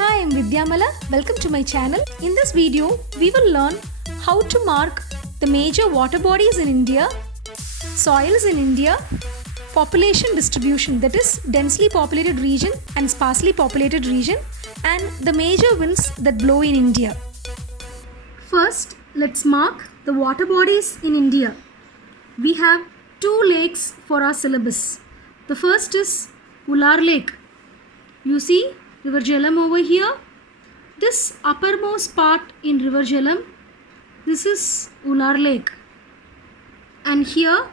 Hi, I'm Vidyamala. Welcome to my channel. In this video, we will learn how to mark the major water bodies in India, soils in India, population distribution, that is densely populated region and sparsely populated region, and the major winds that blow in India. First, let's mark the water bodies in India. We have two lakes for our syllabus. The first is Ular Lake. You see River Jhelum over here. This uppermost part in River Jhelum, this is Ular Lake. And here,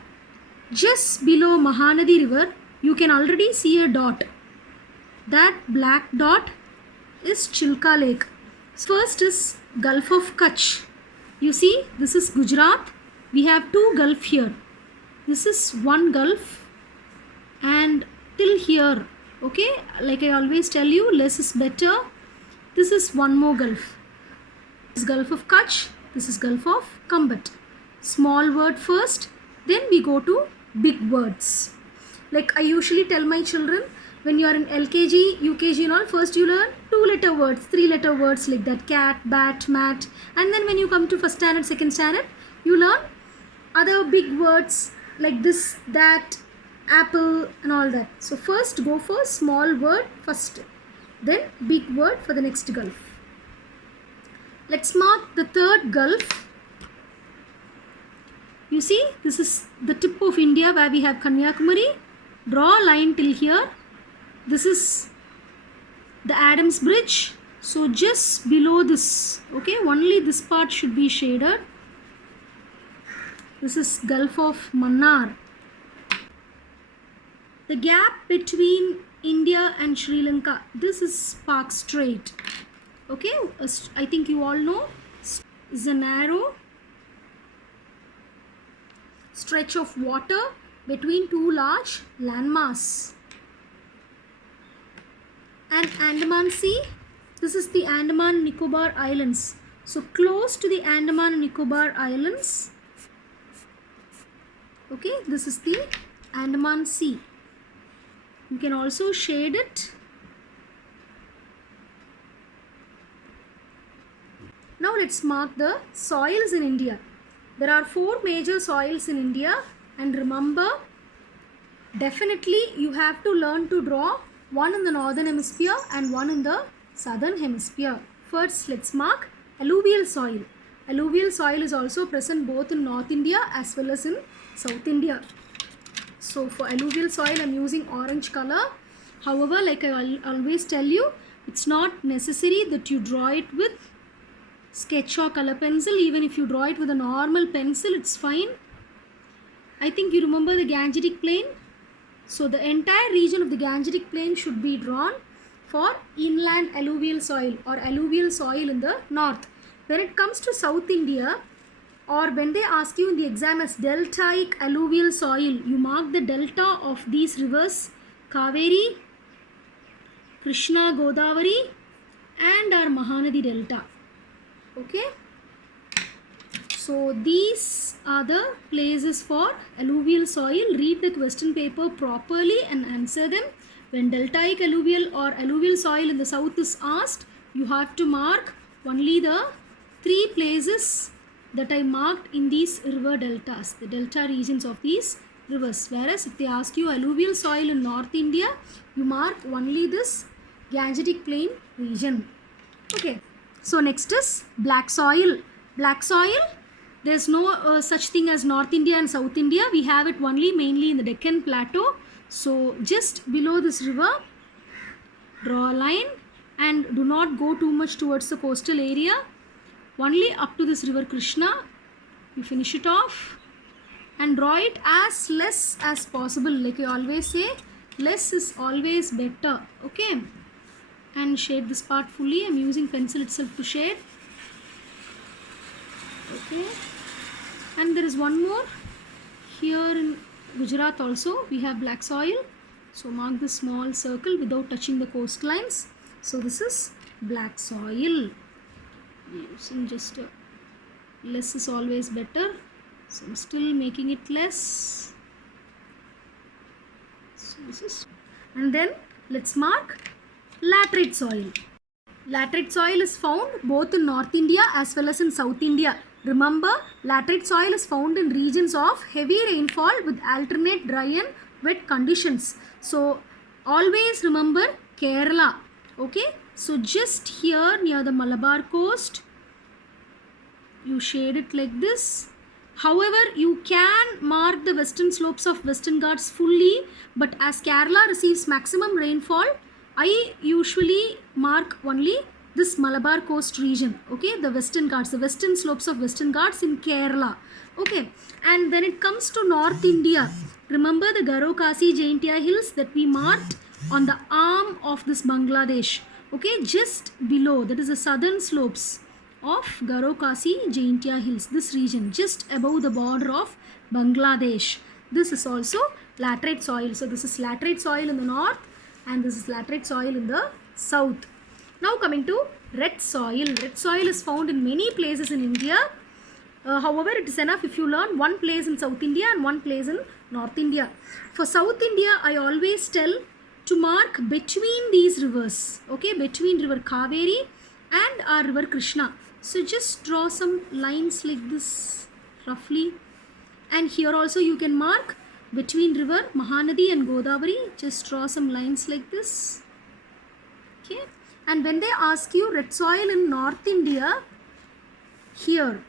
just below Mahanadi River, you can already see a dot. That black dot is Chilka Lake. First is Gulf of Kutch. You see, this is Gujarat. We have two gulf here. This is one gulf and till here. Okay, like I always tell you, less is better. This is one more gulf. This is Gulf of Kutch. This is Gulf of Kambat. Small word first, then we go to big words. Like I usually tell my children, when you are in LKG, UKG and all, first you learn 2-letter words, 3-letter words like that, cat, bat, mat. And then when you come to first standard, second standard, you learn other big words like this, that, apple and all that. So first go for small word first, then big word for the next gulf. Let's mark the third gulf. You see, this is the tip of India where we have Kanyakumari. Draw a line till here. This is the Adams Bridge. So just below this, okay, only this part should be shaded. This is Gulf of Mannar. The gap between India and Sri Lanka, this is Park Strait. Okay, I think you all know, is a narrow stretch of water between two large landmass. And Andaman Sea, this is the Andaman Nicobar Islands. So close to the Andaman Nicobar Islands, okay, this is the Andaman Sea. You can also shade it. Now let's mark the soils in India. There are 4 major soils in India, and remember, definitely you have to learn to draw one in the northern hemisphere and one in the southern hemisphere. First, let's mark alluvial soil. Alluvial soil is also present both in North India as well as in South India. So for alluvial soil, I'm using orange color. However, like I always tell you, it's not necessary that you draw it with sketch or color pencil. Even if you draw it with a normal pencil, it's fine. I think you remember the Gangetic Plain. So the entire region of the Gangetic Plain should be drawn for inland alluvial soil or alluvial soil in the north. When it comes to South India, or when they ask you in the exam as deltaic alluvial soil, you mark the delta of these rivers Kaveri, Krishna, Godavari and our Mahanadi Delta. Okay. So these are the places for alluvial soil. Read the question paper properly and answer them. When deltaic alluvial or alluvial soil in the south is asked, you have to mark only the 3 places that I marked in these river deltas, the delta regions of these rivers. Whereas if they ask you alluvial soil in North India, you mark only this Gangetic Plain region. Okay, so next is black soil. Black soil, there's no such thing as North India and South India. We have it only mainly in the Deccan Plateau. So just below this river, draw a line and do not go too much towards the coastal area. Only up to this river Krishna, you finish it off and draw it as less as possible. Like I always say, less is always better. Okay, and shade this part fully. I'm using pencil itself to shade. Okay, and there is one more here in Gujarat also. We have black soil. So mark this small circle without touching the coastlines. So this is black soil. Using just less is always better, so I'm still making it less. So this is, and then let's mark laterite soil. Laterite soil is found both in North India as well as in South India. Remember, laterite soil is found in regions of heavy rainfall with alternate dry and wet conditions. So, always remember Kerala. Okay, so just here near the Malabar coast, you shade it like this. However, you can mark the western slopes of Western Ghats fully, but as Kerala receives maximum rainfall, I usually mark only this Malabar coast region, okay, the Western Ghats, the western slopes of Western Ghats in Kerala, okay. And when it comes to North India, remember the Garo-Khasi Jaintia hills that we marked on the arm of this Bangladesh, okay, just below, that is the southern slopes of Garo-Khasi Jaintia hills, this region just above the border of Bangladesh. This is also laterite soil. So this is laterite soil in the north and this is laterite soil in the south. Now coming to red soil. Red soil is found in many places in India. However, it is enough if you learn one place in South India and one place in North India. For South India, I always tell to mark between these rivers, okay, between river Kaveri and our river Krishna. So just draw some lines like this roughly, and here also you can mark between river Mahanadi and Godavari. Just draw some lines like this, okay. And when they ask you red soil in North India, here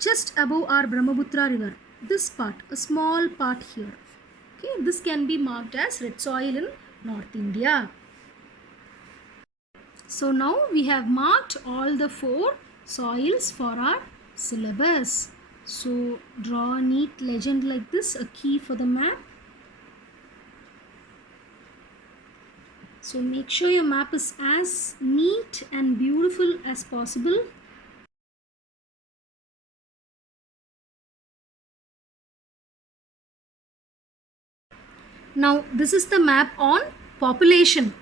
just above our Brahmaputra river, this part, a small part here, okay, this can be marked as red soil in North India. So now we have marked all the 4 soils for our syllabus. So draw a neat legend like this, a key for the map. So make sure your map is as neat and beautiful as possible. Now this is the map on population.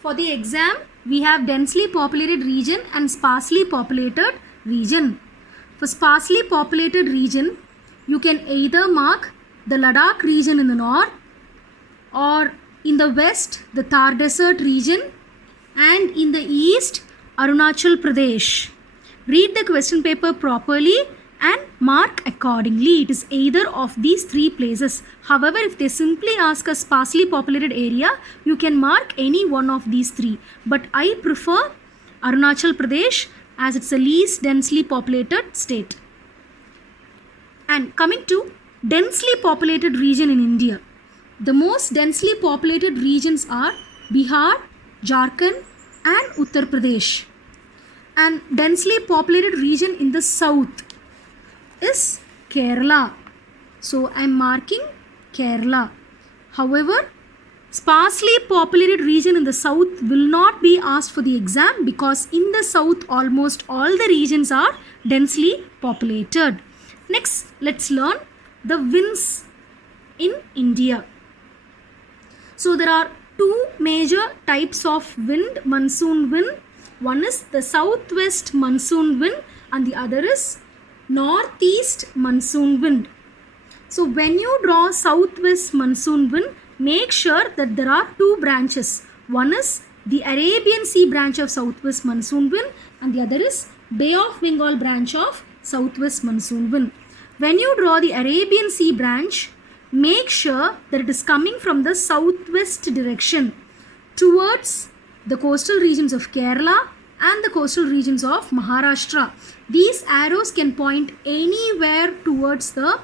For the exam, we have densely populated region and sparsely populated region. For sparsely populated region, you can either mark the Ladakh region in the north, or in the west the Thar Desert region, and in the east Arunachal Pradesh. Read the question paper properly and mark accordingly. It is either of these 3 places. However, if they simply ask a sparsely populated area, you can mark any one of these 3. But I prefer Arunachal Pradesh as it's the least densely populated state. And coming to densely populated region in India, the most densely populated regions are Bihar, Jharkhand and Uttar Pradesh. And densely populated region in the south is Kerala. So I am marking Kerala. However, sparsely populated region in the south will not be asked for the exam because in the south almost all the regions are densely populated. Next, let's learn the winds in India. So there are 2 major types of wind, monsoon wind. One is the southwest monsoon wind and the other is northeast monsoon wind. So when you draw southwest monsoon wind, make sure that there are 2 branches. One is the Arabian Sea branch of southwest monsoon wind and the other is Bay of Bengal branch of southwest monsoon wind. When you draw the Arabian Sea branch, make sure that it is coming from the southwest direction towards the coastal regions of Kerala and the coastal regions of Maharashtra. These arrows can point anywhere towards the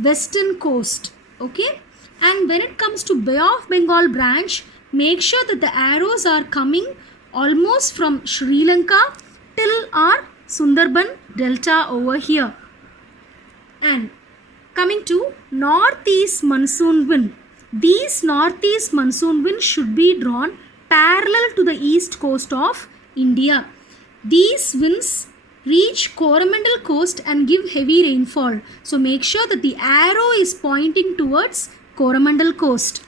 western coast, okay. And when it comes to Bay of Bengal branch, make sure that the arrows are coming almost from Sri Lanka till our Sundarban Delta over here. And coming to northeast monsoon wind, these northeast monsoon winds should be drawn parallel to the east coast of India. These winds reach Coromandel coast and give heavy rainfall. So make sure that the arrow is pointing towards Coromandel coast.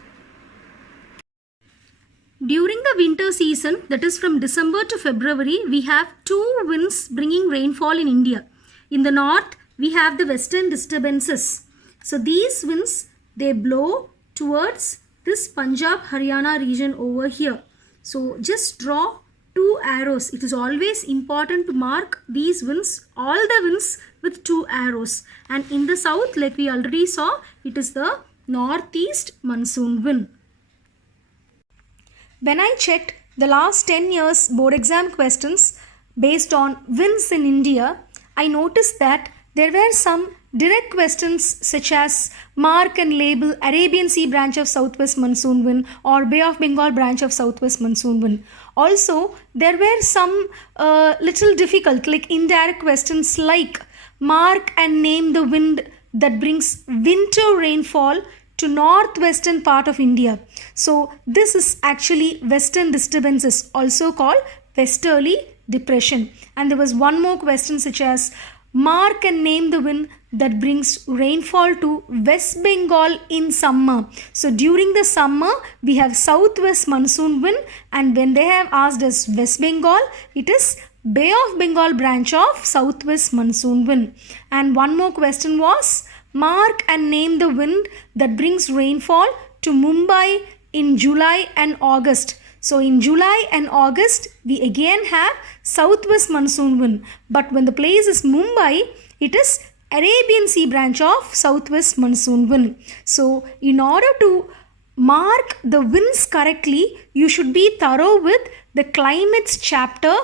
During the winter season, that is from December to February, we have 2 winds bringing rainfall in India. In the north, we have the western disturbances. So these winds, they blow towards this Punjab Haryana region over here. So just draw two arrows. It is always important to mark these winds, all the winds with two arrows. And in the south, like we already saw, it is the northeast monsoon wind. When I checked the last 10 years board exam questions based on winds in India, I noticed that there were some direct questions such as mark and label Arabian Sea branch of southwest monsoon wind or Bay of Bengal branch of southwest monsoon wind. Also, there were some little difficult like indirect questions like mark and name the wind that brings winter rainfall to northwestern part of India. So this is actually western disturbances, also called westerly depression. And there was one more question such as mark and name the wind that brings rainfall to West Bengal in summer. So during the summer we have southwest monsoon wind, and when they have asked us West Bengal, it is Bay of Bengal branch of southwest monsoon wind. And one more question was mark and name the wind that brings rainfall to Mumbai in July and August. So in July and August, we again have southwest monsoon wind. But when the place is Mumbai, it is Arabian Sea branch of southwest monsoon wind. So in order to mark the winds correctly, you should be thorough with the climates chapter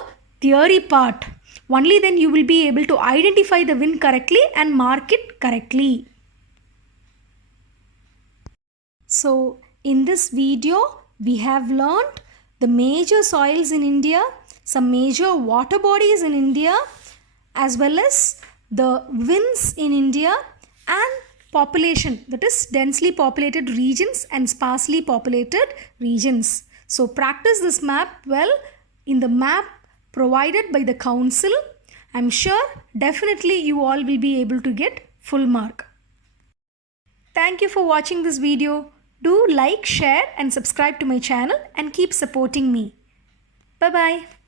theory part. Only then you will be able to identify the wind correctly and mark it correctly. So in this video, we have learned the major soils in India, some major water bodies in India, as well as the winds in India and population, that is densely populated regions and sparsely populated regions. So practice this map well in the map provided by the council. I'm sure definitely you all will be able to get full mark. Thank you for watching this video. Do like, share and subscribe to my channel and keep supporting me. Bye-bye.